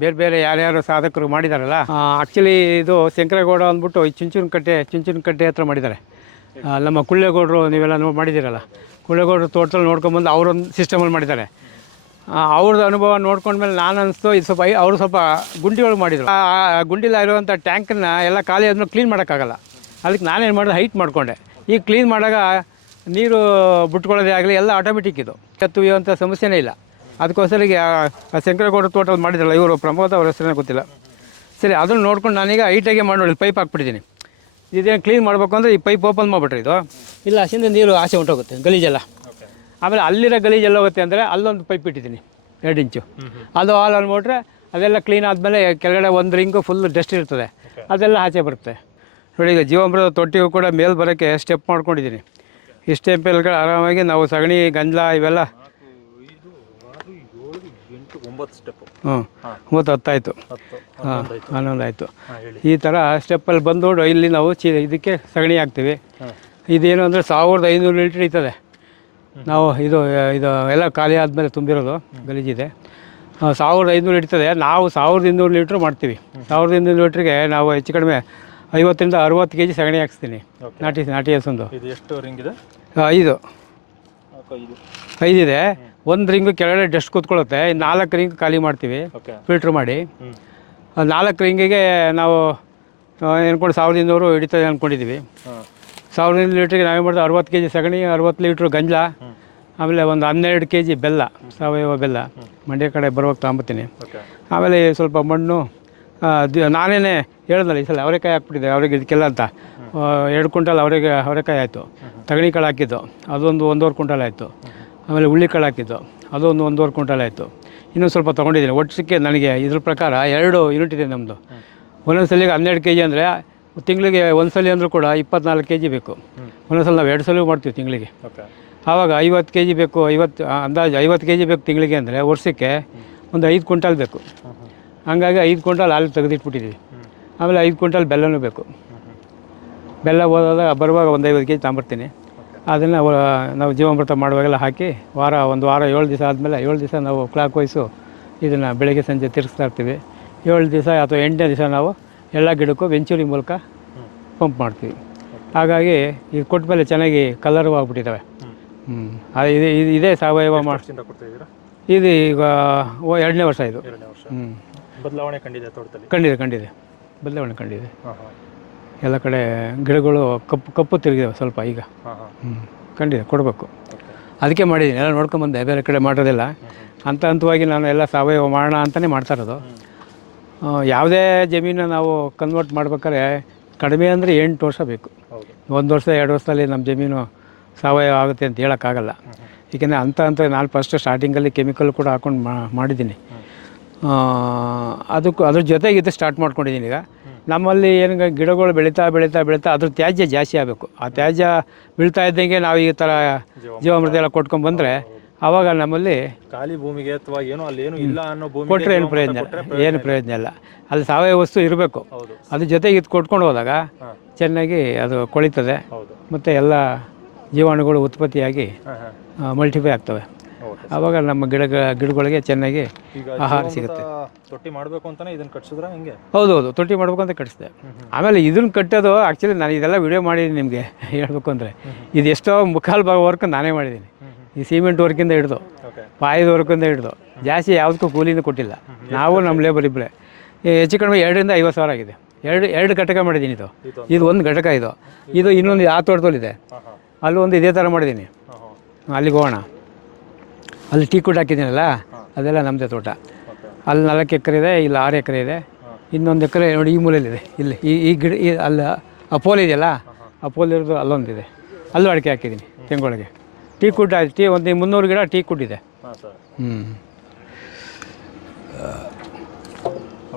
ಬೇರೆ ಬೇರೆ ಯಾರ್ಯಾರು ಸಾಧಕರು ಮಾಡಿದಾರಲ್ಲ ಆ್ಯಕ್ಚುಲಿ ಇದು ಶಂಕರಗೌಡ ಅಂದ್ಬಿಟ್ಟು ಈ ಚುಂಚುನ ಕಟ್ಟೆ ಚುಂಚುನ ಕಟ್ಟೆ ಹತ್ರ ಮಾಡಿದ್ದಾರೆ. ನಮ್ಮ ಕುಳ್ಳೇಗೌಡರು ನೀವೆಲ್ಲ ನೋಡಿ ಮಾಡಿದ್ದೀರಲ್ಲ. ಕುಳ್ಳೇಗೌಡರು ತೋಟದಲ್ಲಿ ನೋಡ್ಕೊಂಬಂದು ಅವರೊಂದು ಸಿಸ್ಟಮಲ್ಲಿ ಮಾಡಿದ್ದಾರೆ. ಅವ್ರದ್ದು ಅನುಭವ ನೋಡ್ಕೊಂಡ್ಮೇಲೆ ನಾನು ಅನಿಸ್ತು, ಇದು ಸ್ವಲ್ಪ, ಅವರು ಸ್ವಲ್ಪ ಗುಂಡಿ ಒಳಗೆ ಮಾಡಿದರು. ಆ ಗುಂಡಿಲಿ ಇರುವಂಥ ಟ್ಯಾಂಕನ್ನ ಎಲ್ಲ ಖಾಲಿ ಆದ್ಮೇಲೆ ಕ್ಲೀನ್ ಮಾಡೋಕ್ಕಾಗಲ್ಲ. ಅದಕ್ಕೆ ನಾನೇನು ಮಾಡಿದೆ ಹೈಟ್ ಮಾಡಿಕೊಂಡೆ. ಈಗ ಕ್ಲೀನ್ ಮಾಡಾಗ ನೀರು ಬಿಟ್ಕೊಳ್ಳೋದೇ ಆಗಲಿ, ಎಲ್ಲ ಆಟೋಮೆಟಿಕ್ ಇದು. ಎತ್ತುವಂಥ ಸಮಸ್ಯೆನೇ ಇಲ್ಲ. ಅದಕ್ಕೋಸ್ಕರ ಈಗ ಶಂಕರಗೌಡ ತೋಟದಲ್ಲಿ ಮಾಡಿದ್ರಲ್ಲ ಇವರು ಪ್ರಮೋದ್ ಅವ್ರ ಹೆಸರೇ ಗೊತ್ತಿಲ್ಲ. ಸರಿ ಅದನ್ನು ನೋಡ್ಕೊಂಡು ನಾನೀಗ ಹೈಟಾಗೆ ಮಾಡಿ ನೋಡಿ ಪೈಪ್ ಹಾಕ್ಬಿಟ್ಟಿದ್ದೀನಿ. ಇದೇನು ಕ್ಲೀನ್ ಮಾಡಬೇಕು ಅಂದರೆ ಈ ಪೈಪ್ ಓಪನ್ ಮಾಡಿಬಿಟ್ರೆ ಇದು? ಇಲ್ಲ ಅಸಿಂದ ನೀರು ಆಸೆ ಹೊಂಟೋಗುತ್ತೆ ಗಲೀಜೆಲ್ಲ. ಆಮೇಲೆ ಅಲ್ಲಿರೋ ಗಲೀಜೆಲ್ಲ ಹೋಗುತ್ತೆ ಅಂದರೆ ಅಲ್ಲೊಂದು ಪೈಪ್ ಇಟ್ಟಿದ್ದೀನಿ ಎರಡು ಇಂಚು ಅದು ಆಲ್ ಅಂದ್ಬಿಟ್ರೆ ಅದೆಲ್ಲ ಕ್ಲೀನ್ ಆದಮೇಲೆ ಕೆಳಗಡೆ ಒಂದು ರಿಂಗು ಫುಲ್ ಡಸ್ಟ್ ಇರ್ತದೆ. ಅದೆಲ್ಲ ಆಚೆ ಬರುತ್ತೆ. ನೋಡಿ ಈಗ ಜೀವಾಮೃತ ತೊಟ್ಟಿಗೂ ಕೂಡ ಮೇಲೆ ಬರೋಕ್ಕೆ ಸ್ಟೆಪ್ ಮಾಡ್ಕೊಂಡಿದ್ದೀನಿ. ಈ ಸ್ಟೆಪ್ಪಲ್ಲಿ ಆರಾಮಾಗಿ ನಾವು ಸಗಣಿ ಗಂಜಲ ಇವೆಲ್ಲ ಎಂಟು ಒಂಬತ್ತು ಸ್ಟೆಪ್ ಹ್ಞೂ. ಮೂವತ್ತು ಹತ್ತಾಯಿತು. ಹತ್ತು ಹಾಂ ಹನ್ನೊಂದು ಆಯಿತು. ಈ ಥರ ಸ್ಟೆಪ್ಪಲ್ಲಿ ಬಂದು ಇಲ್ಲಿ ನಾವು ಚಿ ಇದಕ್ಕೆ ಸಗಣಿ ಹಾಕ್ತೀವಿ. ಇದೇನು ಅಂದರೆ ಸಾವಿರದ ಐನೂರು ಲೀಟ್ರ್ ಇರ್ತದೆ. ನಾವು ಇದು ಇದು ಎಲ್ಲ ಖಾಲಿ ಆದಮೇಲೆ ತುಂಬಿರೋದು ಗಲೀಜಿದೆ. ಸಾವಿರದ ಐನೂರು ಇರ್ತದೆ. ನಾವು ಸಾವಿರದ ಇನ್ನೂರು ಲೀಟ್ರ್ ಮಾಡ್ತೀವಿ. ಸಾವಿರದ ಇನ್ನೂರು ಲೀಟ್ರಿಗೆ ನಾವು ಹೆಚ್ಚು ಕಡಿಮೆ ಐವತ್ತರಿಂದ ಅರುವತ್ತು ಕೆ ಜಿ ಸಗಣಿ ಹಾಕ್ಸ್ತೀನಿ. ನಾಟಿ ನಾಟಿ ಹಸೊಂದು. ಇದು ಎಷ್ಟು ರಿಂಗ್ ಇದೆ? ಐದು. ಐದಿದೆ. ಒಂದು ರಿಂಗ್ ಕೆಳಗಡೆ ಡಸ್ಟ್ ಕೂತ್ಕೊಳ್ಳುತ್ತೆ. ನಾಲ್ಕು ರಿಂಗ್ ಖಾಲಿ ಮಾಡ್ತೀವಿ. ಫಿಲ್ಟ್ರ್ ಮಾಡಿ. ನಾಲ್ಕು ರಿಂಗಿಗೆ ನಾವು ಏನ್ಕೊಂಡು ಸಾವಿರದ ಇನ್ನೂರು ಹಿಡಿತದೆ ಅಂದ್ಕೊಂಡಿದ್ದೀವಿ ಸಾವಿರದ ಇನ್ನೂರು ಲೀಟ್ರಿಗೆ ನಾವೇನು ಮಾಡಿದ್ರೆ ಅರವತ್ತು ಕೆ ಜಿ ಸಗಣಿ ಅರವತ್ತು ಲೀಟ್ರ್ ಗಂಜಲ ಆಮೇಲೆ ಒಂದು ಹನ್ನೆರಡು ಕೆ ಜಿ ಬೆಲ್ಲ ಸಾವಯವ ಬೆಲ್ಲ. ಮಂಡ್ಯ ಕಡೆ ಬರುವಾಗ ತಗೊಂಬತ್ತೀನಿ ಆಮೇಲೆ ಸ್ವಲ್ಪ ಮಣ್ಣು ನಾನೇನೆ ಹೇಳ್ದಲ್ಲ ಈ ಸಲ ಅವರೆಕಾಯಿ ಹಾಕ್ಬಿಟ್ಟಿದ್ದೆ ಅವ್ರಿಗೆ ಇದಕ್ಕೆಲ್ಲ ಅಂತ. ಎರಡು ಕ್ವಿಂಟಲ್ ಅವರಿಗೆ ಅವರೆಕಾಯಿ ಆಯಿತು. ತಗಣಿ ಕಾಳು ಹಾಕಿದ್ದು. ಅದೊಂದು ಒಂದೂವರೆ ಕ್ವಿಂಟಲ್ ಆಯಿತು. ಆಮೇಲೆ ಹುಳ್ಳಿ ಕಾಳು ಹಾಕಿದ್ದು ಒಂದು ಒಂದೂವರೆ ಕ್ವಿಂಟಲ್ ಆಯಿತು. ಇನ್ನೂ ಸ್ವಲ್ಪ ತೊಗೊಂಡಿದ್ದೀನಿ. ಒಟ್ಟಿಗೆ ನನಗೆ ಇದ್ರ ಪ್ರಕಾರ ಎರಡು ಯೂನಿಟ್ ಇದೆ ನಮ್ಮದು ಒಂದೊಂದು ಸಲಿಗೆ ಹನ್ನೆರಡು ಕೆ ಜಿ ಅಂದರೆ ತಿಂಗಳಿಗೆ ಒಂದು ಸಲ ಅಂದರೂ ಕೂಡ ಇಪ್ಪತ್ನಾಲ್ಕು ಕೆ ಜಿ ಬೇಕು. ಒಂದೊಂದು ಸಲ ನಾವು ಎರಡು ಸಲ ಮಾಡ್ತೀವಿ ತಿಂಗಳಿಗೆ. ಆವಾಗ ಐವತ್ತು ಕೆ ಜಿ ಬೇಕು ಐವತ್ತು ಅಂದಾಜು ಐವತ್ತು ಕೆ ಜಿ ಬೇಕು ತಿಂಗಳಿಗೆ ಅಂದರೆ ವರ್ಷಕ್ಕೆ ಒಂದು ಐದು ಕ್ವಿಂಟಲ್ ಬೇಕು. ಹಂಗಾಗಿ ಐದು ಕ್ವಿಂಟಲ್ ಹಾಲು ತೆಗೆದಿಟ್ಬಿಟ್ಟಿದ್ದೀವಿ ಆಮೇಲೆ ಐದು ಕ್ವಿಂಟಲ್ ಬೆಲ್ಲನೂ ಬೇಕು. ಬೆಲ್ಲ ಹೋದಾಗ ಬರುವಾಗ ಒಂದು ಐವತ್ತು ಕೆ ಜಿ ತಗೊಂಬರ್ತೀನಿ ಓಕೆ ಅದನ್ನು ನಾವು ಜೀವಾಮೃತ ಮಾಡುವಾಗೆಲ್ಲ ಹಾಕಿ ವಾರ ಒಂದು ವಾರ ಏಳು ದಿವಸ ಆದಮೇಲೆ ಏಳು ದಿವಸ ನಾವು ಕ್ಲಾಕ್ ವೈಸು ಇದನ್ನು ಬೆಳಗ್ಗೆ ಸಂಜೆ ತಿರ್ಗಿಸ್ತಾ ಇರ್ತೀವಿ. ಏಳು ದಿವಸ ಅಥವಾ ಎಂಟನೇ ದಿವಸ ನಾವು ಎಲ್ಲ ಗಿಡಕ್ಕೂ ವೆಂಚೂರಿ ಮೂಲಕ ಪಂಪ್ ಮಾಡ್ತೀವಿ. ಹಾಗಾಗಿ ಇದು ಕೊಟ್ಟ ಮೇಲೆ ಚೆನ್ನಾಗಿ ಕಲರ್ ಆಗ್ಬಿಟ್ಟಿದ್ದಾವೆ ಹ್ಞೂ ಅದು ಇದು ಇದು- ಇದೇ ಸಾವಯವ ಮಾಡಿ ಇದು ಈಗ ಓ ಎರಡನೇ ವರ್ಷ ಇದು. ಎರಡನೇ ವರ್ಷ. ಹ್ಞೂ ಬದಲಾವಣೆ ಕಂಡಿದೆ ತೋಟದಲ್ಲಿ? ಕಂಡಿದೆ ಕಂಡಿದೆ. ಬದಲಾವಣೆ ಕಂಡಿದೆ. ಎಲ್ಲ ಕಡೆ ಗಿಡಗಳು ಕಪ್ಪು ಕಪ್ಪು ತಿರುಗಿದೆ ಸ್ವಲ್ಪ ಈಗ. ಹ್ಞೂ ಖಂಡಿತ ಕೊಡಬೇಕು. ಅದಕ್ಕೆ ಮಾಡಿದ್ದೀನಿ. ಎಲ್ಲ ನೋಡ್ಕೊಂಬಂದೆ ಬೇರೆ ಕಡೆ ಮಾಡೋದಿಲ್ಲ. ಹಂತ ಹಂತವಾಗಿ ನಾನು ಎಲ್ಲ ಸಾವಯವ ಮಾಡೋಣ ಅಂತಲೇ ಮಾಡ್ತಾ ಇರೋದು. ಯಾವುದೇ ಜಮೀನು ನಾವು ಕನ್ವರ್ಟ್ ಮಾಡ್ಬೇಕಾದ್ರೆ ಕಡಿಮೆ ಅಂದರೆ ಎಂಟು ವರ್ಷ ಬೇಕು. ಒಂದು ವರ್ಷ ಎರಡು ವರ್ಷದಲ್ಲಿ ನಮ್ಮ ಜಮೀನು ಸಾವಯವ ಆಗುತ್ತೆ ಅಂತ ಹೇಳೋಕ್ಕಾಗಲ್ಲ. ಏಕೆಂದರೆ ಅಂತ ಹಂತ ನಾನು ಫಸ್ಟ್ ಸ್ಟಾರ್ಟಿಂಗಲ್ಲಿ ಕೆಮಿಕಲ್ ಕೂಡ ಹಾಕೊಂಡು ಮಾಡಿದ್ದೀನಿ. ಅದಕ್ಕೂ ಅದ್ರ ಜೊತೆಗೆ ಇದು ಸ್ಟಾರ್ಟ್ ಮಾಡ್ಕೊಂಡಿದ್ದೀನಿ ಈಗ. ನಮ್ಮಲ್ಲಿ ಏನು ಗಿಡಗಳು ಬೆಳೀತಾ ಬೆಳೀತಾ ಬೆಳೀತಾ ಅದ್ರ ತ್ಯಾಜ್ಯ ಜಾಸ್ತಿ ಆಗಬೇಕು. ಆ ತ್ಯಾಜ್ಯ ಬೀಳ್ತಾ ಇದ್ದಂಗೆ ನಾವು ಈ ಥರ ಜೀವಾಮೃತ ಎಲ್ಲ ಕೊಟ್ಕೊಂಡ್ಬಂದರೆ ಆವಾಗ ನಮ್ಮಲ್ಲಿ ಖಾಲಿ ಭೂಮಿಗೆ ಅಥವಾ ಏನೋ ಅಲ್ಲಿ ಏನು ಇಲ್ಲ ಅನ್ನೋ ಭೂಮಿ ಕೊಟ್ಟರೆ ಏನು ಪ್ರಯೋಜನ ಇಲ್ಲ. ಏನು ಪ್ರಯೋಜನ ಇಲ್ಲ. ಅಲ್ಲಿ ಸಾವಯವ ವಸ್ತು ಇರಬೇಕು. ಅದ್ರ ಜೊತೆಗೆ ಇದು ಕೊಟ್ಕೊಂಡು ಹೋದಾಗ ಚೆನ್ನಾಗಿ ಅದು ಕೊಳಿತದೆ. ಮತ್ತು ಎಲ್ಲ ಜೀವಾಣುಗಳು ಉತ್ಪತ್ತಿಯಾಗಿ ಮಲ್ಟಿಫೈ ಆಗ್ತವೆ. ಆವಾಗ ನಮ್ಮ ಗಿಡ ಗಿಡಗಳಿಗೆ ಚೆನ್ನಾಗಿ ಆಹಾರ ಸಿಗುತ್ತೆ. ತೊಟ್ಟಿ ಮಾಡಬೇಕು ಅಂತಾನೆ ಇದನ್ನ ಕಟ್ಸಿದ್ರೆ ಹಿಂಗೆ? ಹೌದು ಹೌದು ತೊಟ್ಟಿ ಮಾಡಬೇಕು ಅಂತ ಕಟ್ಸಿದೆ. ಆಮೇಲೆ ಇದನ್ನು ಕಟ್ಟೋದು ಆ್ಯಕ್ಚುಲಿ ನಾನು ಇದೆಲ್ಲ ವಿಡಿಯೋ ಮಾಡಿದ್ದೀನಿ ನಿಮಗೆ ಹೇಳ್ಬೇಕು ಅಂದರೆ. ಇದು ಎಷ್ಟೋ ಮುಖಾಲು ಭಾಗ ವರ್ಕ್ ನಾನೇ ಮಾಡಿದ್ದೀನಿ. ಈ ಸಿಮೆಂಟ್ ವರ್ಕಿಂದ ಹಿಡಿದು ಪಾಯದ ವರ್ಕಿಂದ ಹಿಡಿದು ಜಾಸ್ತಿ ಯಾವುದಕ್ಕೂ ಕೂಲಿನೂ ಕೊಟ್ಟಿಲ್ಲ. ನಾವು ನಮ್ಮ ಲೇಬರ್ ಇಬ್ಬರೇ ಹೆಚ್ಚು ಕಡಿಮೆ ಎರಡರಿಂದ ಐವತ್ತು ಸಾವಿರ ಆಗಿದೆ. ಎರಡು ಎರಡು ಘಟಕ ಮಾಡಿದ್ದೀನಿ ಇದು. ಇದು ಒಂದು. ಘಟಕ ಇದು. ಇದು ಇನ್ನೊಂದು ಆ ತೋಟದಲ್ಲಿದೆ. ಅಲ್ಲೂ ಒಂದು ಇದೇ ಥರ ಮಾಡಿದ್ದೀನಿ. ಅಲ್ಲಿಗೆ ಹೋಗೋಣ. ಅಲ್ಲಿ ಟೀ ಕುಡ್ ಹಾಕಿದ್ದೀನಲ್ಲ? ಅದೆಲ್ಲ ನಮ್ಮದೇ ತೋಟ. ಅಲ್ಲಿ ನಾಲ್ಕು ಎಕರೆ ಇದೆ ಇಲ್ಲಿ ಆರು ಎಕರೆ ಇದೆ. ಇನ್ನೊಂದು ಎಕರೆ ನೋಡಿ ಈ ಮೂಲೆಯಲ್ಲಿದೆ. ಇಲ್ಲಿ ಈ ಈ ಗಿಡ ಈ ಅಲ್ಲ ಅಪೋಲ್ ಪೋಲ್ ಇದೆಯಲ್ಲ ಆ ಪೋಲ್ ಇರೋದು ಅಲ್ಲೊಂದಿದೆ. ಅಲ್ಲೂ ಅಡಿಕೆ ಹಾಕಿದ್ದೀನಿ ತೆಂಗೊಳಗೆ ಟೀ ಕುಡ್ ಆಯ್ತು ಟೀ ಒಂದು ಮುನ್ನೂರು ಗಿಡ ಟೀ ಕುಡ್ ಇದೆ. ಸರ್. ಹ್ಞೂ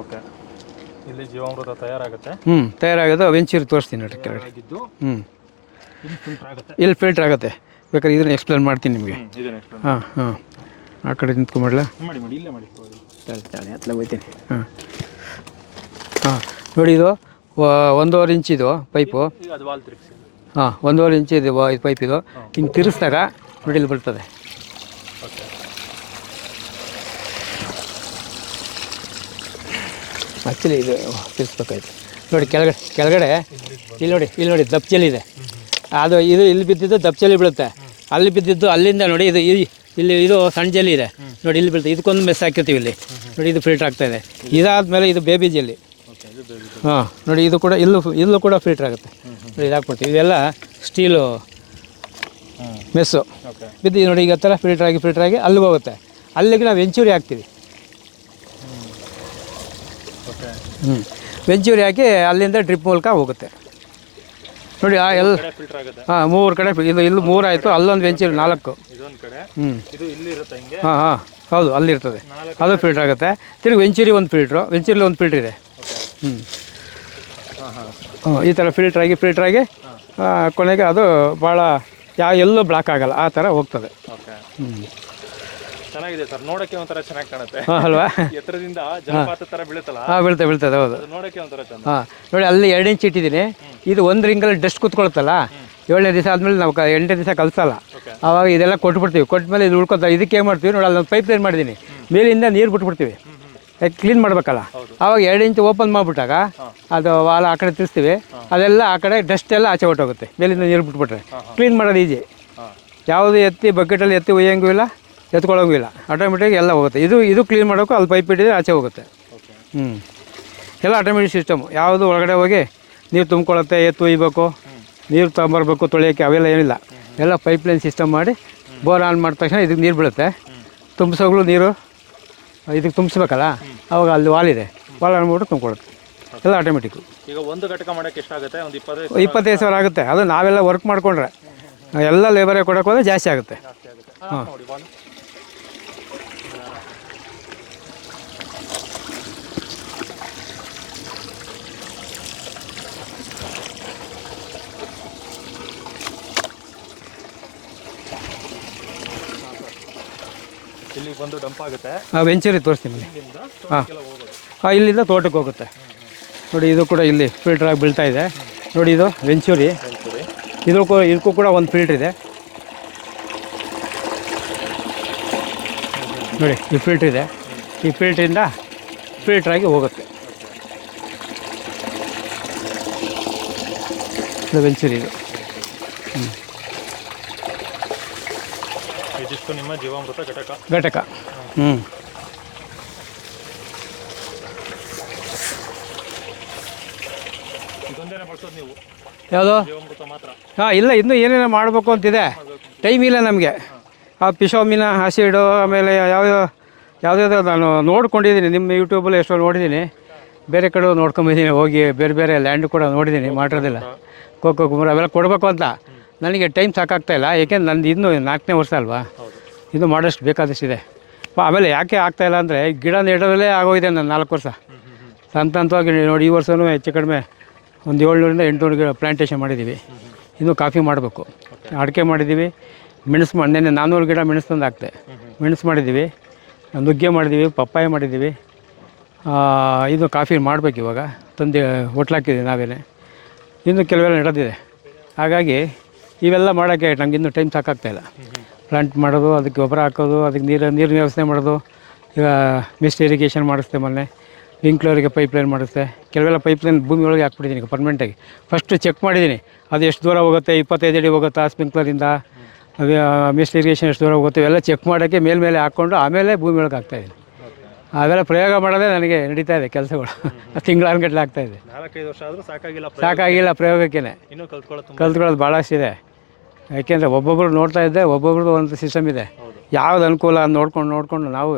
ಓಕೆ. ಇಲ್ಲಿ ಜೀವಾಮೃತ ತಯಾರಾಗುತ್ತೆ. ಹ್ಞೂ ತಯಾರಾಗೋದು ವೆಂಚೂರಿ ತೋರಿಸ್ತೀನಿ ನೋಡಿ ಕೆಳಗಡೆ. ಹ್ಞೂ ಇಲ್ಲಿ ಫಿಲ್ಟ್ರ್ ಆಗುತ್ತೆ. ಬೇಕಾದ್ರೆ ಇದನ್ನು ಎಕ್ಸ್ಪ್ಲೇನ್ ಮಾಡ್ತೀನಿ ನಿಮಗೆ. ಹಾಂ ಹಾಂ. ಆ ಕಡೆ ನಿಂತ್ಕೊಂಡ್ಬಿಡ್ಲಾ? ಮಾಡಿ ಮಾಡಿ ಇಲ್ಲೇ ಮಾಡಿ ಸರಿ ಸರಿ ಹತ್ಲ ಹೋಗ್ತೀನಿ ಹಾಂ. ಹಾಂ ನೋಡಿ ಇದು ಒಂದೂವರೆ ಇಂಚ್ ಇದು ಪೈಪು ಹಾಂ ಒಂದೂವರೆ ಇಂಚ್ ಇದು ವ- ಇದು ಪೈಪ್ ಇದು. ಹಿಂಗೆ ತಿರ್ಸ್ದಾಗ ನೋಡಿ ಇಲ್ಲಿ ಬರ್ತದೆ. ಓಕೆ. ಆ್ಯಕ್ಚುಲಿ ಇದು ತಿರ್ಸ್ಬೇಕಾಯ್ತು. ನೋಡಿ ಕೆಳಗಡೆ ಕೆಳಗಡೆ ಇಲ್ಲಿ ನೋಡಿ ಇಲ್ಲಿ ನೋಡಿ ದಪ್ಚಲಿ ಇದೆ ಅದು ಇದು ಇಲ್ಲಿ ಬಿದ್ದಿದ್ದು ದಪ್ಚಲಿ ಬೀಳುತ್ತೆ. ಅಲ್ಲಿ ಬಿದ್ದಿದ್ದು ಅಲ್ಲಿಂದ ನೋಡಿ ಇದು ಈ- ಇಲ್ಲಿ ಇದು ಸಣ್ಣ ಜಲ್ಲಿ ಇದೆ ನೋಡಿ ಇಲ್ಲಿ ಬೀಳುತ್ತೆ. ಇದಕ್ಕೊಂದು ಮೆಸ್ ಹಾಕಿರ್ತೀವಿ ಇಲ್ಲಿ. ನೋಡಿ ಇದು ಫಿಲ್ಟರ್ ಆಗ್ತಾ ಇದೆ. ಇದಾದಮೇಲೆ ಇದು ಬೇಬಿ ಜಲ್ಲಿ ಹಾಂ ನೋಡಿ ಇದು ಕೂಡ ಇಲ್ಲೂ ಇಲ್ಲೂ ಕೂಡ ಫಿಲ್ಟರ್ ಆಗುತ್ತೆ. ನೋಡಿ ಇದು ಹಾಕ್ಬಿಡ್ತೀವಿ ಇದೆಲ್ಲ ಸ್ಟೀಲು ಮೆಸ್ಸು ಬಿದ್ದು ನೋಡಿ ಈಗ ಥರ ಫಿಲ್ಟರ್ ಆಗಿ ಫಿಲ್ಟರ್ ಆಗಿ ಅಲ್ಲಿ ಹೋಗುತ್ತೆ. ಅಲ್ಲಿಗೆ ನಾವು ವೆಂಚೂರಿ ಹಾಕ್ತೀವಿ. ಹ್ಞೂ ವೆಂಚೂರಿ ಹಾಕಿ ಅಲ್ಲಿಂದ ಡ್ರಿಪ್ ಮೂಲಕ ಹೋಗುತ್ತೆ. ನೋಡಿ ಆ ಎಲ್ಲ ಕಡೆ ಫಿಲ್ಟರ್ ಆಗುತ್ತೆ. ಹಾಂ ಮೂರು ಕಡೆ ಇದು ಇಲ್ಲಿ ಮೂರು ಆಯಿತು ಅಲ್ಲೊಂದು ವೆಂಚೂರಿ ನಾಲ್ಕು. ಹ್ಞೂ ಹಾಂ ಹಾಂ ಹೌದು ಅಲ್ಲಿರ್ತದೆ. ಅದು ಫಿಲ್ಟರ್ ಆಗುತ್ತೆ. ತಿರುಗಿ ವೆಂಚೂರಿ ಒಂದು ಫಿಲ್ಟ್ರು ವೆಂಚೂರಿಲಿ ಒಂದು ಫಿಲ್ಟರ್ ಇದೆ. ಹ್ಞೂ ಹ್ಞೂ ಈ ಥರ ಫಿಲ್ಟ್ರಾಗಿ ಆಗಿ ಫಿಲ್ಟರ್ ಆಗಿ ಕೊನೆಗೆ ಅದು ಭಾಳ ಯಾವ ಎಲ್ಲೂ ಬ್ಲಾಕ್ ಆಗಲ್ಲ ಆ ಥರ ಹೋಗ್ತದೆ. ಹ್ಞೂ ಚೆನ್ನಾಗಿದೆ ಸರ್. ನೋಡಕ್ಕೆ ಒಂಥರ ಚೆನ್ನಾಗಿ ಕಾಣುತ್ತೆ. ಹಾಂ ಅಲ್ವಾ? ಎತ್ತರದಿಂದ ಜಲಪಾತ ತರ ಬೀಳುತ್ತಲ್ಲ? ಹಾಂ ಬೀಳ್ತದೆ ಬೀಳ್ತದೆ ಹೌದು. ಅದು ನೋಡಕ್ಕೆ ಒಂಥರ ಚಂದ. ಹಾಂ ನೋಡಿ ಅಲ್ಲಿ ಎರಡು ಇಂಚ್ ಇಟ್ಟಿದ್ದೀನಿ. ಇದು ಒಂದು ರಿಂಗಲ್ಲಿ ಡಸ್ಟ್ ಕೂತ್ಕೊಳುತ್ತಲ್ಲ? ಏಳನೇ ದಿವಸ ಆದಮೇಲೆ ನಾವು ಕ ಎಂಟನೇ ದಿವಸ ಕಲಿಸಲ್ಲ. ಆವಾಗ ಇದೆಲ್ಲ ಕೊಟ್ಬಿಡ್ತೀವಿ. ಕೊಟ್ಮೇಲೆ ಇದು ಉಳ್ಕೊತ ಇದಕ್ಕೆ ಏನು ಮಾಡ್ತೀವಿ ನೋಡಿ ಅಲ್ಲಿ ಪೈಪ್ ಲೈನ್ ಮಾಡಿದ್ದೀನಿ ಮೇಲಿಂದ ನೀರು ಬಿಟ್ಬಿಡ್ತೀವಿ. ಕ್ಲೀನ್ ಮಾಡಬೇಕಲ್ಲ? ಆವಾಗ ಎರಡು ಇಂಚ್ ಓಪನ್ ಮಾಡಿಬಿಟ್ಟಾಗ ಅದು ವಾಲ ಆ ಕಡೆ ತಿಳಿಸ್ತೀವಿ ಅದೆಲ್ಲ ಆ ಕಡೆ ಡಸ್ಟ್ ಎಲ್ಲ ಆಚೆ ಹೊಟ್ಟೋಗುತ್ತೆ ಮೇಲಿಂದ ನೀರು ಬಿಟ್ಬಿಟ್ರೆ. ಕ್ಲೀನ್ ಮಾಡೋದು ಈಜಿ ಹಾಂ. ಯಾವುದು ಎತ್ತಿ ಬಕೆಟಲ್ಲಿ ಎತ್ತಿ ಒಯ್ಯಂಗೂ ಇಲ್ಲ. ಎತ್ಕೊಳ್ಳೋಂಗೂ ಇಲ್ಲ ಆಟೋಮೆಟಿಕ್ ಎಲ್ಲ ಹೋಗುತ್ತೆ. ಇದು ಇದು ಕ್ಲೀನ್ ಮಾಡೋಕ್ಕೂ ಅಲ್ಲಿ ಪೈಪ್ ಇಟ್ಟಿದ್ರೆ ಆಚೆ ಹೋಗುತ್ತೆ. ಹ್ಞೂ ಎಲ್ಲ ಆಟೋಮೆಟಿಕ್ ಸಿಸ್ಟಮು ಯಾವುದು ಒಳಗಡೆ ಹೋಗಿ ನೀರು ತುಂಬ್ಕೊಳ್ಳುತ್ತೆ ಎತ್ತು ಒಯ್ಬೇಕು ನೀರು ತೊಗೊಂಬರ್ಬೇಕು ತೊಳೆಯೋಕ್ಕೆ ಅವೆಲ್ಲ ಏನಿಲ್ಲ. ಎಲ್ಲ ಪೈಪ್ಲೈನ್ ಸಿಸ್ಟಮ್ ಮಾಡಿ ಬೋರ್ ಆನ್ ಮಾಡಿದ ತಕ್ಷಣ ಇದಕ್ಕೆ ನೀರು ಬೀಳುತ್ತೆ. ತುಂಬಿಸೋಗ್ಲು ನೀರು ಇದಕ್ಕೆ ತುಂಬಿಸ್ಬೇಕಲ್ಲ? ಅವಾಗ ಅಲ್ಲಿ ವಾಲ್ ಇದೆ. ವಾಲ್ ಅಂದ್ಬಿಟ್ಟು ತುಂಬ್ಕೊಳುತ್ತೆ ಎಲ್ಲ ಆಟೋಮೆಟಿಕ್ಕು ಈಗ ಒಂದು ಘಟಕ ಮಾಡೋಕ್ಕೆ ಎಷ್ಟಾಗುತ್ತೆ? ಒಂದು ಇಪ್ಪತ್ತೈದು ಇಪ್ಪತ್ತೈದು ಸಾವಿರ ಆಗುತ್ತೆ. ಅದು ನಾವೆಲ್ಲ ವರ್ಕ್ ಮಾಡಿಕೊಂಡ್ರೆ. ಎಲ್ಲ ಲೇಬರೇ ಕೊಡೋಕೆ ಹೋದರೆ ಜಾಸ್ತಿ ಆಗುತ್ತೆ. ಹಾಂ. ನೋಡಿ ಒಂದು ಇಲ್ಲಿ ಬಂದು ಡಂಪ್ ಆಗುತ್ತೆ. ವೆಂಚೂರಿ ತೋರಿಸ್ತೀನಿ ಬನ್ನಿ. ಹಾಂ. ಹಾಂ ಇಲ್ಲಿಂದ ತೋಟಕ್ಕೆ ಹೋಗುತ್ತೆ. ನೋಡಿ ಇದು ಕೂಡ ಇಲ್ಲಿ ಫಿಲ್ಟರ್ ಆಗಿ ಬೀಳ್ತಾ ಇದೆ. ನೋಡಿ ಇದು ವೆಂಚೂರಿ. ಇದು ಕೂಡ ಇದಕ್ಕೂ ಕೂಡ ಒಂದು ಫಿಲ್ಟರ್ ಇದೆ. ನೋಡಿ ಈ ಫಿಲ್ಟ್ರ್ ಇದೆ. ಈ ಫಿಲ್ಟ್ರಿಂದ ಫಿಲ್ಟರ್ ಆಗಿ ಹೋಗುತ್ತೆ. ಇದು ವೆಂಚೂರಿ ಇದು. ಇದಿಷ್ಟು ನಿಮ್ಮ ಜೀವಾಮೃತ ಘಟಕ. ಘಟಕ. ಹ್ಞೂ ಇದೊಂದೇನೆ ಬಳಸೋದು ನೀವು? ಯಾವುದು? ಜೀವಾಮೃತ ಮಾತ್ರ. ಹಾಂ ಇಲ್ಲ ಇನ್ನೂ ಏನೇನೋ ಮಾಡಬೇಕು ಅಂತಿದೆ. ಟೈಮ್ ಇಲ್ಲ ನಮಗೆ. ಆ ಪಿಶೋಮಿನ ಆಸಿಡು ಆಮೇಲೆ ಯಾವ ಯಾವುದ್ಯಾವುದೋ ನಾನು ನೋಡ್ಕೊಂಡಿದ್ದೀನಿ. ನಿಮ್ಮ ಯೂಟ್ಯೂಬಲ್ಲಿ ಎಷ್ಟೋ ನೋಡಿದ್ದೀನಿ. ಬೇರೆ ಕಡೆ ನೋಡ್ಕೊಂಬಿದ್ದೀನಿ. ಹೋಗಿ ಬೇರೆ ಬೇರೆ ಲ್ಯಾಂಡ್ ಕೂಡ ನೋಡಿದ್ದೀನಿ. ಮಾಡಿರೋದಿಲ್ಲ ಕೋಕೋ ಕುಮಾರ ಅವೆಲ್ಲ ಕೊಡಬೇಕು ಅಂತ. ನನಗೆ ಟೈಮ್ ಸಾಕಾಗ್ತಾ ಇಲ್ಲ ಏಕೆಂದ್ರೆ ನಂದು ಇನ್ನೂ ನಾಲ್ಕನೇ ವರ್ಷ ಅಲ್ವಾ? ಇದು ಮಾಡೋಷ್ಟು ಬೇಕಾದಷ್ಟಿದೆ. ಆಮೇಲೆ ಯಾಕೆ ಆಗ್ತಾ ಇಲ್ಲ ಅಂದರೆ ಗಿಡ ನೆಡೋದಲ್ಲೇ ಆಗೋಗಿದೆ ನನ್ನ ನಾಲ್ಕು ವರ್ಷ. ಹಂತ ಹಂತವಾಗಿ ನೋಡಿ ಈ ವರ್ಷವೂ ಹೆಚ್ಚು ಕಡಿಮೆ ಒಂದು ಏಳ್ನೂರಿಂದ ಎಂಟುನೂರು ಗಿಡ ಪ್ಲ್ಯಾಂಟೇಷನ್ ಮಾಡಿದ್ದೀವಿ. ಇನ್ನೂ ಕಾಫಿ ಮಾಡಬೇಕು. ಅಡಿಕೆ ಮಾಡಿದ್ದೀವಿ. ಮೆಣಸು ಮಾಡಿ ನೆನ್ನೆ ನಾನ್ನೂರು ಗಿಡ ಮೆಣಸು ತಂದು ಹಾಕ್ತೆ ಮೆಣಸು ಮಾಡಿದ್ದೀವಿ. ನುಗ್ಗೆ ಮಾಡಿದ್ದೀವಿ ಪಪ್ಪಾಯ ಮಾಡಿದ್ದೀವಿ. ಇದು ಕಾಫಿ ಮಾಡಬೇಕು ಇವಾಗ. ತಂದು ಹೋಟ್ಲಾಕಿದ್ದೀವಿ ನಾವೇನೆ. ಇನ್ನು ಕೆಲವೆಲ್ಲ ನಡೆದಿದೆ. ಹಾಗಾಗಿ ಇವೆಲ್ಲ ಮಾಡೋಕ್ಕೆ ನಮ್ಗೆ ಇನ್ನೂ ಟೈಮ್ ಸಾಕಾಗ್ತಾಯಿಲ್ಲ ಪ್ಲಾಂಟ್ ಮಾಡೋದು ಅದಕ್ಕೆ ಗೊಬ್ಬರ ಹಾಕೋದು ಅದಕ್ಕೆ ನೀರು ನೀರಿನ ವ್ಯವಸ್ಥೆ ಮಾಡೋದು ಈಗ ಮಿಸ್ಟ್ ಇರಿಗೇಷನ್ ಮಾಡಿಸ್ತೆ ಮೊನ್ನೆ. ಪೈಪ್ ಲೈನ್ ಮಾಡಿಸ್ತೆ ಕೆಲವೆಲ್ಲ ಪೈಪ್ಲೈನ್ ಭೂಮಿ ಒಳಗೆ ಹಾಕ್ಬಿಟ್ಟಿದ್ದೀನಿ ಈಗ ಪರ್ಮನೆಂಟಾಗಿ ಫಸ್ಟ್ ಚೆಕ್ ಮಾಡಿದ್ದೀನಿ. ಅದು ಎಷ್ಟು ದೂರ ಹೋಗುತ್ತೆ ಇಪ್ಪತ್ತೈದು ಅಡಿ ಹೋಗುತ್ತಾ ಸ್ಪಿಂಕ್ಲರಿಂದ ಅದು ಮಿಸ್ಟ್ ಇರಿಗೇಷನ್ ಎಷ್ಟು ದೂರ ಹೋಗುತ್ತೆ ಇವೆಲ್ಲ ಚೆಕ್ ಮಾಡೋಕ್ಕೆ ಮೇಲ್ಮೇಲೆ ಹಾಕ್ಕೊಂಡು ಆಮೇಲೆ ಭೂಮಿ ಒಳಗೆ ಹಾಕ್ತಾಯಿದ್ದೀನಿ ಅವೆಲ್ಲ ಪ್ರಯೋಗ ಮಾಡೋದೇ ನನಗೆ ನಡೀತಾ ಇದೆ ಕೆಲಸಗಳು. ತಿಂಗಳಾನ್ಗಟ್ಲೆ ಆಗ್ತಾಯಿದೆ ವರ್ಷ ಆದರೂ ಸಾಕಾಗಿಲ್ಲ. ಸಾಕಾಗಿಲ್ಲ ಪ್ರಯೋಗಕ್ಕೇ ಇನ್ನೂ ಕಲ್ತ್ಕೊಳ್ಳೋದು ತುಂಬ ಕಲ್ತ್ಕೊಳ್ಳೋದು ಭಾಳಷ್ಟಿದೆ ಯಾಕೆಂದರೆ ಒಬ್ಬೊಬ್ರು ನೋಡ್ತಾ ಇದ್ದೆ ಒಬ್ಬೊಬ್ರದ್ದು ಒಂದು ಸಿಸ್ಟಮ್ ಇದೆ. ಯಾವ್ದು ಅನುಕೂಲ ಅಂತ ನೋಡ್ಕೊಂಡು ನೋಡ್ಕೊಂಡು ನಾವು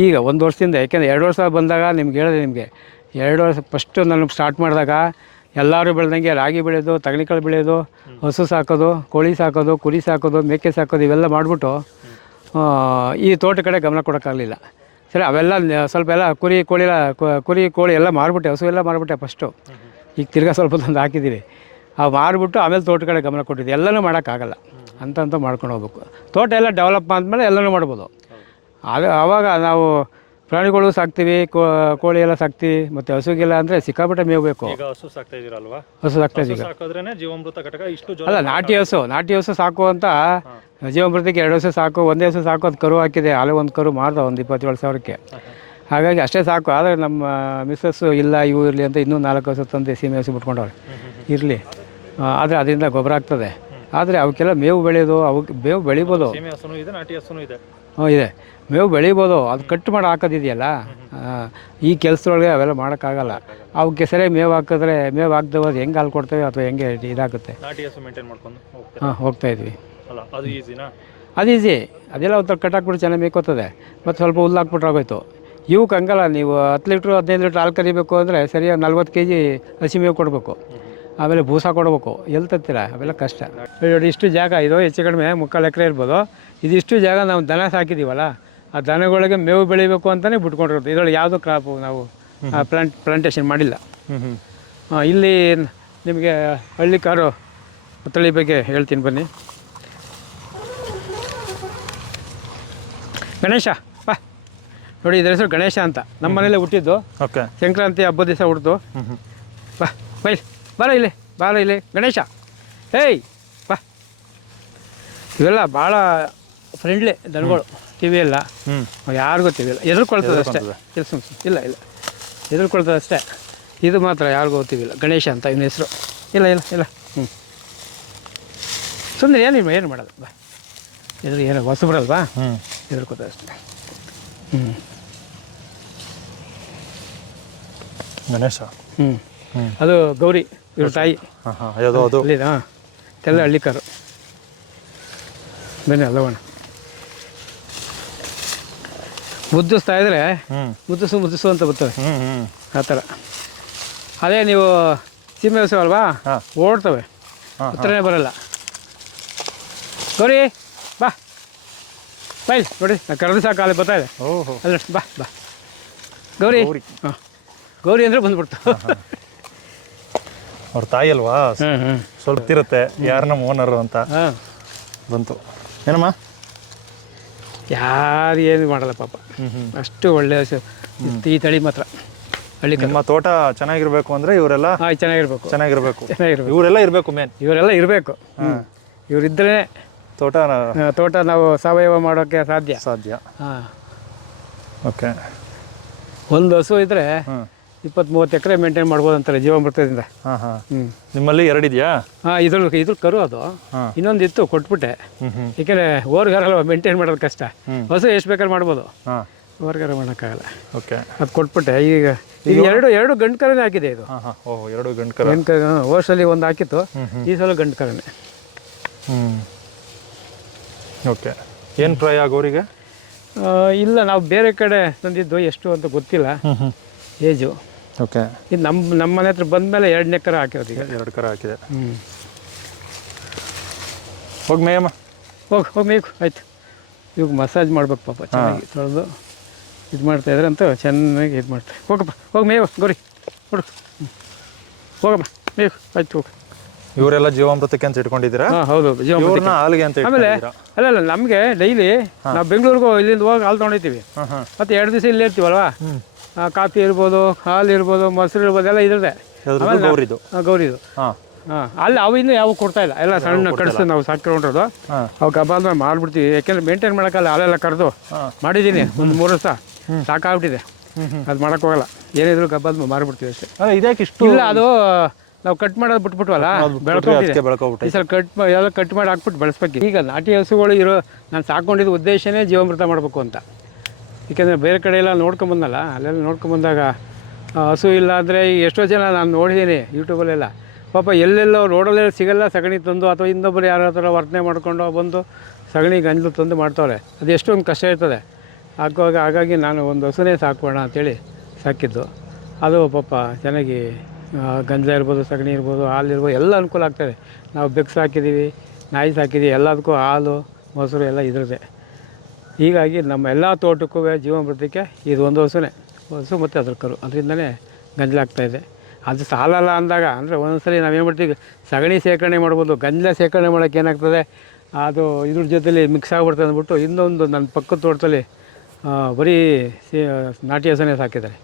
ಈಗ ಒಂದು ವರ್ಷದಿಂದ ಯಾಕೆಂದ್ರೆ ಎರಡು ವರ್ಷ ಬಂದಾಗ ನಿಮ್ಗೆ ಹೇಳಿದೆ ನಿಮಗೆ ಎರಡು ವರ್ಷ ಫಸ್ಟು ನಾನು ಸ್ಟಾರ್ಟ್ ಮಾಡಿದಾಗ ಎಲ್ಲರೂ ಬೆಳೆದಂಗೆ ರಾಗಿ ಬೆಳೆಯೋದು ತಗಣಿಕಾಳು ಬೆಳೆಯೋದು ಹಸು ಸಾಕೋದು ಕೋಳಿ ಸಾಕೋದು ಕುರಿ ಸಾಕೋದು ಮೇಕೆ ಸಾಕೋದು ಇವೆಲ್ಲ ಮಾಡಿಬಿಟ್ಟು ಈ ತೋಟ ಕಡೆ ಗಮನ ಕೊಡೋಕ್ಕಾಗಲಿಲ್ಲ. ಸರಿ ಅವೆಲ್ಲ ಸ್ವಲ್ಪ ಎಲ್ಲ ಕುರಿ ಕೋಳಿ ಎಲ್ಲ ಕುರಿ ಕೋಳಿ ಎಲ್ಲ ಮಾರ್ಬಿಟ್ಟೆ ಹಸು ಎಲ್ಲ ಮಾರ್ಬಿಟ್ಟೆ ಫಸ್ಟು ಈಗ ತಿರ್ಗಾ ಸ್ವಲ್ಪ ತಂದು ಹಾಕಿದ್ದೀವಿ ಆ ಮಾರ್ಬಿಟ್ಟು ಆಮೇಲೆ ತೋಟ ಕಡೆ ಗಮನ ಕೊಟ್ಟಿದ್ದೆ. ಎಲ್ಲನೂ ಮಾಡೋಕ್ಕಾಗಲ್ಲ. ಅಂತ ಅಂತ ಮಾಡ್ಕೊಂಡು ಹೋಗ್ಬೇಕು. ತೋಟ ಎಲ್ಲ ಡೆವಲಪ್ ಆದಮೇಲೆ ಎಲ್ಲನೂ ಮಾಡ್ಬೋದು. ಆಗ ಆವಾಗ ನಾವು ಪ್ರಾಣಿಗಳು ಸಾಕ್ತೀವಿ ಕೋ ಕೋಳಿ ಎಲ್ಲ ಸಾಕ್ತೀವಿ ಮತ್ತು ಹಸುಗೆಲ್ಲ ಅಂದರೆ ಸಿಕ್ಕಾಪಟ್ಟೆ ಮೇವು ಬೇಕು. ಈಗ ಹಸು ಸಾಕ್ತಾ ಇದೀರಲ್ವಾ ಹಸು ಸಾಕ್ತಾ ಹಸು ಜೀವಾಮೃತ ಘಟಕ ಇಷ್ಟು ಅಲ್ಲ ನಾಟಿ ಹಸು ನಾಟಿ ಹಸು ಸಾಕು ಅಂತ ಜೀವಮೃತಕ್ಕೆ ಎರಡು ಹಸು ಸಾಕು ಒಂದೇ ಹಸು ಸಾಕು ಅದು ಕರು ಹಾಕಿದೆ. ಅಲ್ಲೇ ಒಂದು ಕರು ಮಾಡ್ದೆ ಒಂದು ಇಪ್ಪತ್ತೇಳು ಸಾವಿರಕ್ಕೆ. ಹಾಗಾಗಿ ಅಷ್ಟೇ ಸಾಕು. ಆದರೆ ನಮ್ಮ ಮಿಸ್ಸಸ್ಸು ಇಲ್ಲ ಇವು ಇರಲಿ ಅಂತ ಇನ್ನೂ ನಾಲ್ಕು ವರ್ಷ ತಂದು ಸೀಮೆ ಹಸು ಬಿಟ್ಕೊಂಡವ್ರೆ. ಇರಲಿ. ಆದರೆ ಅದರಿಂದ ಗೊಬ್ಬರ ಆಗ್ತದೆ. ಆದರೆ ಅವಕ್ಕೆಲ್ಲ ಮೇವು ಬೆಳೆಯೋದು ಅವಕ್ಕೆ ಮೇವು ಬೆಳಿಬೋದು. ಸೀಮೆ ಹಸುನು ಇದೆ ನಾಟಿ ಹಸುನು ಇದೆ. ಹ್ಞೂ ಇದೆ. ಮೇವು ಬೆಳಿಬೋದು ಅದು ಕಟ್ ಮಾಡಿ ಹಾಕೋದಿದೆಯಲ್ಲ? ಈ ಕೆಲಸದೊಳಗೆ ಅವೆಲ್ಲ ಮಾಡೋಕ್ಕಾಗಲ್ಲ. ಅವಕ್ಕೆ ಸರಿಯಾಗಿ ಮೇವು ಹಾಕಿದ್ರೆ ಮೇವು ಹಾಕ್ದವ ಅದು ಹೆಂಗೆ ಹಾಲು ಕೊಡ್ತೇವೆ ಅಥವಾ ಹೆಂಗೆ ಇದಾಗುತ್ತೆ? ನಾಟಿ ಹಸು ಮೇಂಟೈನ್ ಮಾಡ್ಕೊಂಡು ಹೋಗ್ತಾರೆ ಹಾಂ ಹೋಗ್ತಾ ಇದ್ವಿ. ಅಲ್ಲ ಅದು ಈಸಿನಾ? ಅದು ಈಸಿ. ಅದೆಲ್ಲ ಒಂಥರ ಕಟ್ಟಾಕ್ಬಿಟ್ಟು ಚೆನ್ನಾಗಿ ಮೇಕೋತದೆ ಮತ್ತು ಸ್ವಲ್ಪ ಹುಲ್ಲು ಹಾಕ್ಬಿಟ್ರೆ ಆಗೋಯ್ತು. ಇವಕ್ಕೆ ಹಂಗಲ್ಲ ನೀವು ಹತ್ತು ಲೀಟ್ರು ಹದಿನೈದು ಲೀಟ್ರ್ ಹಾಲು ಕರಿಬೇಕು ಅಂದರೆ ಸರಿಯಾಗಿ ನಲ್ವತ್ತು ಕೆ ಜಿ ಹಸಿ ಮೇವು ಕೊಡಬೇಕು. ಆಮೇಲೆ ಭೂಸ ಕೊಡಬೇಕು. ಎಲ್ಲಿ ತತ್ತೀರ ಅವೆಲ್ಲ ಕಷ್ಟ. ನೋಡಿ ಇಷ್ಟು ಜಾಗ ಇದು ಹೆಚ್ಚು ಕಡಿಮೆ ಮುಕ್ಕಾಲು ಎಕರೆ ಇರ್ಬೋದು. ಇದಿಷ್ಟು ಜಾಗ ನಾವು ದನ ಸಾಕಿದ್ದೀವಲ್ಲ ಆ ದನಗಳಿಗೆ ಮೇವು ಬೆಳಿಬೇಕು ಅಂತಲೇ ಬಿಟ್ಕೊಂಡಿರೋದು. ಇದರಲ್ಲಿ ಯಾವುದು ಕ್ರಾಪು ನಾವು ಪ್ಲಾಂಟ್ ಪ್ಲಾಂಟೇಶನ್ ಮಾಡಿಲ್ಲ. ಇಲ್ಲಿ ನಿಮಗೆ ಹಳ್ಳಿ ಕಾರು ತಳಿ ಬಗ್ಗೆ ಹೇಳ್ತೀನಿ ಬನ್ನಿ. ಗಣೇಶ ಬಾ. ನೋಡಿ ಇದ್ರ ಹೆಸರು ಗಣೇಶ ಅಂತ. ನಮ್ಮ ಮನೇಲೆ ಹುಟ್ಟಿದ್ದು. ಓಕೆ. ಸಂಕ್ರಾಂತಿ ಹಬ್ಬದ ದಿವಸ ಹ್ಞೂ ಬಾ ಬೈ ಬಾರ ಇಲ್ಲಿ ಬಾರ ಇಲ್ಲಿ. ಗಣೇಶ. ಏಯ್ ಬಾ. ಇವೆಲ್ಲ ಭಾಳ ಫ್ರೆಂಡ್ಲಿ ದನಗಳು. ಟಿವಿ ಎಲ್ಲ ಹ್ಞೂ ಯಾರಿಗೂ ತಿವಿಲ್ಲ ಎದುರ್ಕೊಳ್ತದೆ ಅಷ್ಟೇ. ಕೆಲಸ ಇಲ್ಲ. ಇಲ್ಲ ಇಲ್ಲ. ಎದುರ್ಕೊಳ್ತದೆ ಅಷ್ಟೇ. ಇದು ಮಾತ್ರ ಯಾರಿಗೂ ಗೊತ್ತಿಲ್ಲ ಗಣೇಶ ಅಂತ ಇವನ ಹೆಸರು. ಇಲ್ಲ ಇಲ್ಲ ಇಲ್ಲ. ಹ್ಞೂ ಸುಮ್ಮನೆ ಏನು ಏನು ಮಾಡೋದು? ಬಾ. ಎದುರು ಏನು ಹೊಸಬ್ರಲ್ವಾ ಹ್ಞೂ ಎದುರ್ಕೋತದೆ ಅಷ್ಟೇ. ಹ್ಞೂ ಗಣೇಶ. ಹ್ಞೂ ಅದು ಗೌರಿ. ಇವ್ರ ತಾಯಿ. ಹಾಂ ಹಾಂ ಅದು ಅದು ಅಲ್ಲಿ ಹಾಂ. ತೆಲ್ಲ ಹಳ್ಳಿಕಾರು. ಬನ್ನಿ ಅಲ್ಲವಣ ಮುದ್ದಿಸ್ತಾ ಇದ್ರೆ ಮುದ್ದಿಸು ಮುದ್ದಿಸು ಅಂತ ಬರ್ತವೆ ಆ ಥರ. ಅದೇ ನೀವು ಸೀಮೆ ಹಸು ಅಲ್ವಾ? ಓಡ್ತವೆ. ಹತ್ರನೇ ಬರಲ್ಲ. ಗೌರಿ ಬಾ. ಬೈ ನೋಡಿ ಕರೆದು ಸಾಕು ಅಲ್ಲಿ ಬರ್ತಾ ಇದೆ. ಅಲ್ಲ ಬಾ ಬಾ. ಗೌರಿ. ಗೌರಿ. ಹಾಂ. ಗೌರಿ ಅಂದರೆ ಬಂದ್ಬಿಡ್ತು. ಅವ್ರ ತಾಯಿ ಅಲ್ವಾ? ಸ್ವಲ್ಪ ಇರುತ್ತೆ ಯಾರು ನಮ್ಮ ಓನರು ಅಂತ? ಹಾಂ. ಬಂತು. ಏನಮ್ಮ? ಯಾರು ಏನು ಮಾಡಲ್ಲ ಪಾಪ. ಹ್ಞೂ ಹ್ಞೂ ಅಷ್ಟು ಒಳ್ಳೆ ಹಸು ಈ ತಳಿ ಮಾತ್ರ. ಹಳ್ಳಿ ನಿಮ್ಮ ತೋಟ ಚೆನ್ನಾಗಿರ್ಬೇಕು ಅಂದ್ರೆ ಇವರೆಲ್ಲ ಚೆನ್ನಾಗಿರ್ಬೇಕು. ಚೆನ್ನಾಗಿರ್ಬೇಕು. ಚೆನ್ನಾಗಿರ್ಬೇಕು. ಇವರೆಲ್ಲ ಇರಬೇಕು ಮೇನ್ ಇವರೆಲ್ಲ ಇರಬೇಕು. ಇವರಿದ್ದರೆ ತೋಟ ತೋಟ ನಾವು ಸಾವಯವ ಮಾಡೋಕ್ಕೆ ಸಾಧ್ಯ. ಸಾಧ್ಯ. ಹಾಂ. ಓಕೆ ಒಂದು ಹಸು ಇದ್ದರೆ ಇಪ್ಪತ್ತು ಮೂವತ್ತು ಎಕರೆ ಮೇಂಟೈನ್ ಮಾಡ್ಬೋದು ಅಂತಾರೆ ಜೀವಾಮೃತದಿಂದ. ಹಾಂ ಹಾಂ. ಹ್ಞೂ ನಿಮ್ಮಲ್ಲಿ ಎರಡಿದೆಯಾ? ಹಾಂ ಇದ್ರ ಇದ್ರ ಕರು ಅದು. ಇನ್ನೊಂದು ಇತ್ತು ಕೊಟ್ಬಿಟ್ಟೆ. ಏಕೆಂದರೆ ಓರ್ಗಾರಲ್ವ ಮೇಂಟೈನ್ ಮಾಡೋದು ಕಷ್ಟ. ಹೊಸ ಎಷ್ಟು ಬೇಕಾದ್ರೆ ಮಾಡ್ಬೋದು. ಹಾಂ. ಓರ್ಗಾರ ಮಾಡೋಕ್ಕಾಗಲ್ಲ. ಓಕೆ. ಅದು ಕೊಟ್ಬಿಟ್ಟೆ. ಈಗ ಈಗ ಎರಡು ಎರಡು ಗಂಡು ಕರನೇ ಹಾಕಿದೆ ಇದು. ಹಾಂ ಹಾಂ. ಓಹ್ ಎರಡು ಗಂಡು ಕರ ಗಂಡು ಕರ ವರ್ಷದಲ್ಲಿ ಒಂದು ಹಾಕಿತ್ತು. ಈ ಸಲ ಗಂಡು ಕರನೇ ಹ್ಞೂ ಓಕೆ. ಏನು ಪ್ರಾಯ ಆಗೋರಿಗೆ? ಇಲ್ಲ ನಾವು ಬೇರೆ ಕಡೆ ತಂದಿದ್ದು ಎಷ್ಟು ಅಂತ ಗೊತ್ತಿಲ್ಲ. ಏಜು. ಓಕೆ ಇದು ನಮ್ಮ ನಮ್ಮ ಮನೆ ಹತ್ರ ಬಂದಮೇಲೆ ಎರಡನೇ ಕರ ಹಾಕಿರೋದು ಈಗ. ಎರಡು ಕರ ಹಾಕಿದೆ. ಹ್ಞೂ ಹೋಗಿ ಮೇಯಮ್ಮ. ಹೋಗಿ ಹೋಗಿ ಮೇಯ್ಕು ಆಯ್ತು. ಇವಾಗ ಮಸಾಜ್ ಮಾಡ್ಬೇಕು ಪಾಪ ಚೆನ್ನಾಗಿ ತೊಳೆದು ಇದು ಮಾಡ್ತಾ ಇದ್ರೆ ಅಂತ ಚೆನ್ನಾಗಿ ಇದು ಮಾಡ್ತಾರೆ. ಹೋಗಪ್ಪ ಹೋಗಿ ಮೇವ ಗೌರಿ ಹುಡು ಹೋಗಮ್ಮ ಮೇಯ್ಕು ಆಯ್ತು ಹೋಗಿ. ಇವರೆಲ್ಲ ಜೀವಾಮೃತಕ್ಕೆ ಅಂತ ಇಟ್ಕೊಂಡಿದ್ದೀರಾ? ಹೌದು ಹೌದು ಜೀವ ಹಾಲಿಗೆ ಅಂತ ಆಮೇಲೆ ಇಟ್ಕೊಂಡಿದ್ದೀರಾ? ಅಲ್ಲ ಅಲ್ಲ ನಮಗೆ ಡೈಲಿ ನಾವು ಬೆಂಗಳೂರಿಗೂ ಇಲ್ಲಿಂದ ಹೋಗಿ ಹಾಲು ತೊಗೊಂಡಿದ್ದೀವಿ. ಮತ್ತೆ ಹಾಂ. ಮತ್ತು ಎರಡು ದಿವಸ ಇಲ್ಲೇ ಇರ್ತೀವಲ್ವಾ? ಕಾಫಿ ಇರ್ಬೋದು ಹಾಲು ಇರ್ಬೋದು ಮೊಸರು ಇರ್ಬೋದು ಎಲ್ಲ ಇದ್ರದೆ ಯಾವ್ದು ಗೌರಿದು? ಗೌರಿದು. ಹಾಂ. ಹಾಂ ಅಲ್ಲಿ ಅವು ಇನ್ನೂ ಯಾವ ಕೊಡ್ತಾ ಇಲ್ಲ. ಎಲ್ಲ ಸಣ್ಣ ಕಡಿಸು ನಾವು ಸಾಕಿರೋದು ಹಾಂ. ಅವು ಕಬ್ಬಾದ ಮಾಡಿಬಿಡ್ತೀವಿ ಯಾಕೆಂದ್ರೆ ಮೇಂಟೈನ್ ಮಾಡೋಕ್ಕಲ್ಲ ಹಾಲೆಲ್ಲ ಕರೆದು ಮಾಡಿದ್ದೀನಿ. ಒಂದು ಮೂರು ವರ್ಷ. ಸಾಕಾಗ್ಬಿಟ್ಟಿದೆ. ಅದು ಮಾಡೋಕ್ಕೋಗಲ್ಲ ಏನಿದ್ರು ಗಬ್ಬಾದ ಮಾರ್ಬಿಡ್ತೀವಿ ಅಷ್ಟೇ. ಅಲ್ಲ ಇದ್ಯಾಕೆ ಇಷ್ಟು ಇಲ್ಲ ಅದು ನಾವು ಕಟ್ ಮಾಡೋದು ಬಿಟ್ಬಿಟ್ವಲ್ಲ? ಅದಕ್ಕೆ ಬೆಳ್ಕೊಬಿಟ್ಟೆ ಈ ಸಲ ಕಟ್ ಎಲ್ಲ ಕಟ್ ಮಾಡಿ ಹಾಕ್ಬಿಟ್ಟು ಬೆಳೆಸ್ಬೇಕು. ಈಗ ನಾಟಿ ಹಸುಗಳು ಇರೋ ನಾನು ಸಾಕೊಂಡಿದ್ದ ಉದ್ದೇಶನೇ ಜೀವಾಮೃತ ಮಾಡಬೇಕು ಅಂತ. ಏಕೆಂದರೆ ಬೇರೆ ಕಡೆ ಎಲ್ಲ ನೋಡ್ಕೊಂಬಂದಲ್ಲ ಅಲ್ಲೆಲ್ಲ ನೋಡ್ಕೊಂಬಂದಾಗ ಹಸು ಇಲ್ಲ ಅಂದರೆ ಈಗ ಎಷ್ಟೋ ಜನ ನಾನು ನೋಡಿದ್ದೀನಿ ಯೂಟ್ಯೂಬಲ್ಲೆಲ್ಲ ಪಾಪ ಎಲ್ಲೆಲ್ಲೋ ರೋಡಲ್ಲೆಲ್ಲ ಸಿಗಲ್ಲ ಸಗಣಿ ತಂದು, ಅಥವಾ ಇನ್ನೊಬ್ಬರು ಯಾರ ಹತ್ರ ವರ್ತನೆ ಮಾಡಿಕೊಂಡು ಬಂದು ಸಗಣಿ ಗಂಜಲು ತಂದು ಮಾಡ್ತವ್ರೆ. ಅದು ಎಷ್ಟೊಂದು ಕಷ್ಟ ಇರ್ತದೆ. ಹಾಕುವಾಗ ಹಾಗಾಗಿ ನಾನು ಒಂದು ಹಸುನೇ ಸಾಕೋಣ ಅಂತೇಳಿ ಸಾಕಿದ್ದು. ಅದು ಪಾಪ ಚೆನ್ನಾಗಿ ಗಂಜ ಗಂಜಲ ಇರ್ಬೋದು, ಸಗಣಿ ಇರ್ಬೋದು, ಹಾಲು ಇರ್ಬೋದು, ಎಲ್ಲ ಅನುಕೂಲ ಆಗ್ತದೆ. ನಾವು ಬೆಕ್ಸ್ ಹಾಕಿದ್ದೀವಿ, ನಾಯಿ ಸಾಕಿದ್ದೀವಿ, ಎಲ್ಲದಕ್ಕೂ ಹಾಲು, ಮೊಸರು ಎಲ್ಲ ಇದ್ರದ್ದೇ. ಹೀಗಾಗಿ ನಮ್ಮ ಎಲ್ಲ ತೋಟಕ್ಕೂ ಜೀವವೃತ್ತಿಗೆ ಇದು ಒಂದು ಹಸುನೇ. ಹಸು ಮತ್ತು ಅದ್ರ ಕರು. ಅದರಿಂದಲೇ ಗಂಜಲಾಗ್ತಾಯಿದೆ ಅದು ಸಾಲಲ್ಲ ಅಂದಾಗ, ಅಂದರೆ ಒಂದೊಂದ್ಸರಿ ನಾವೇನು ಮಾಡ್ತೀವಿ? ಸಗಣಿ ಸೇಕರಣೆ ಮಾಡ್ಬೋದು. ಗಂಜಲ ಸೇಕರಣೆ ಮಾಡೋಕ್ಕೆ ಏನಾಗ್ತದೆ? ಅದು ಇದ್ರ ಜೊತೆಲಿ ಮಿಕ್ಸ್ ಆಗ್ಬಿಡ್ತದೆ ಅಂದ್ಬಿಟ್ಟು ಇನ್ನೊಂದು ನನ್ನ ಪಕ್ಕದ ತೋಟದಲ್ಲಿ ಬರೀ ನಾಟಿ ಹಸನೇ ಸಾಕಿದ್ದಾರೆ.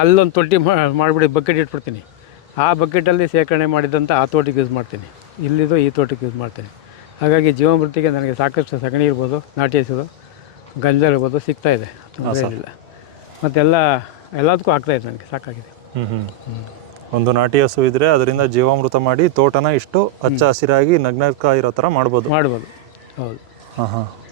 ಅಲ್ಲೊಂದು ತೊಟ್ಟಿ ಮಾಡಿಬಿಡಿ, ಬಕೆಟ್ ಇಟ್ಬಿಡ್ತೀನಿ. ಆ ಬಕೆಟಲ್ಲಿ ಸೇಕರಣೆ ಮಾಡಿದಂಥ ಆ ತೋಟಕ್ಕೆ ಯೂಸ್ ಮಾಡ್ತೀನಿ. ಇಲ್ಲಿದು ಈ ತೋಟಕ್ಕೆ ಯೂಸ್ ಮಾಡ್ತೀನಿ. ಹಾಗಾಗಿ ಜೀವಾಮೃತಿಗೆ ನನಗೆ ಸಾಕಷ್ಟು ಸಗಣಿ ಇರ್ಬೋದು, ನಾಟಿ ಹಸುದು. ಗಂಜಲ ಇರ್ಬೋದು ಸಿಗ್ತಾ ಇದೆ. ಏನಿಲ್ಲ. ಮತ್ತೆಲ್ಲ ಎಲ್ಲದಕ್ಕೂ ಆಗ್ತಾ ಇದೆ ನನಗೆ ಸಾಕಾಗಿದೆ. ಹ್ಞೂ ಹ್ಞೂ ಒಂದು ನಾಟಿ ಹಸು ಇದ್ರೆ ಅದರಿಂದ ಜೀವಾಮೃತ ಮಾಡಿ ತೋಟನ ಇಷ್ಟು ಹಚ್ಚ ಹಸಿರಾಗಿ ನಗ್ನಕ್ಕ ಇರೋ ಥರ ಮಾಡ್ಬೋದು. ಮಾಡ್ಬೋದು. ಹೌದು. ಹಾಂ ಹಾಂ.